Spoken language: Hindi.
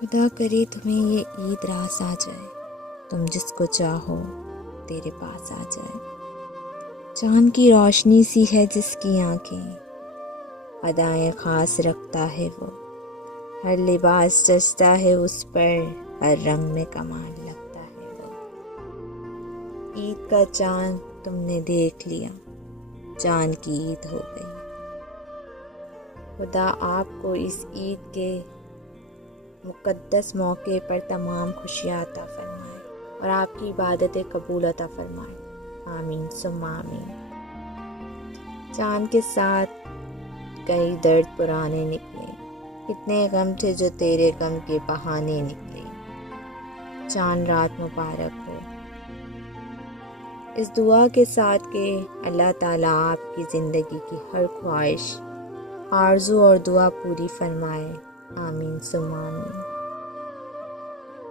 खुदा करे तुम्हें ये ईद रास आ जाए, तुम जिसको चाहो तेरे पास आ जाए। चांद की रोशनी सी है जिसकी आंखें, अदाएं खास रखता है वो। हर लिबास जचता है उस पर, हर रंग में कमाल लगता है वो। ईद का चांद तुमने देख लिया, चांद की ईद हो गई। खुदा आपको इस ईद के मुक़द्दस मौके पर तमाम खुशियाँ अता फरमाए और आपकी इबादतें कबूल अता फरमाए। आमीन सुम्मा आमीन। चांद के साथ कई दर्द पुराने निकले, कितने गम थे जो तेरे गम के बहाने निकले। चांद रात मुबारक हो। इस दुआ के साथ कि अल्लाह ताला आपकी ज़िंदगी की हर ख्वाहिश, आरज़ू और दुआ पूरी फरमाए। आमीन सुम्मा आमीन।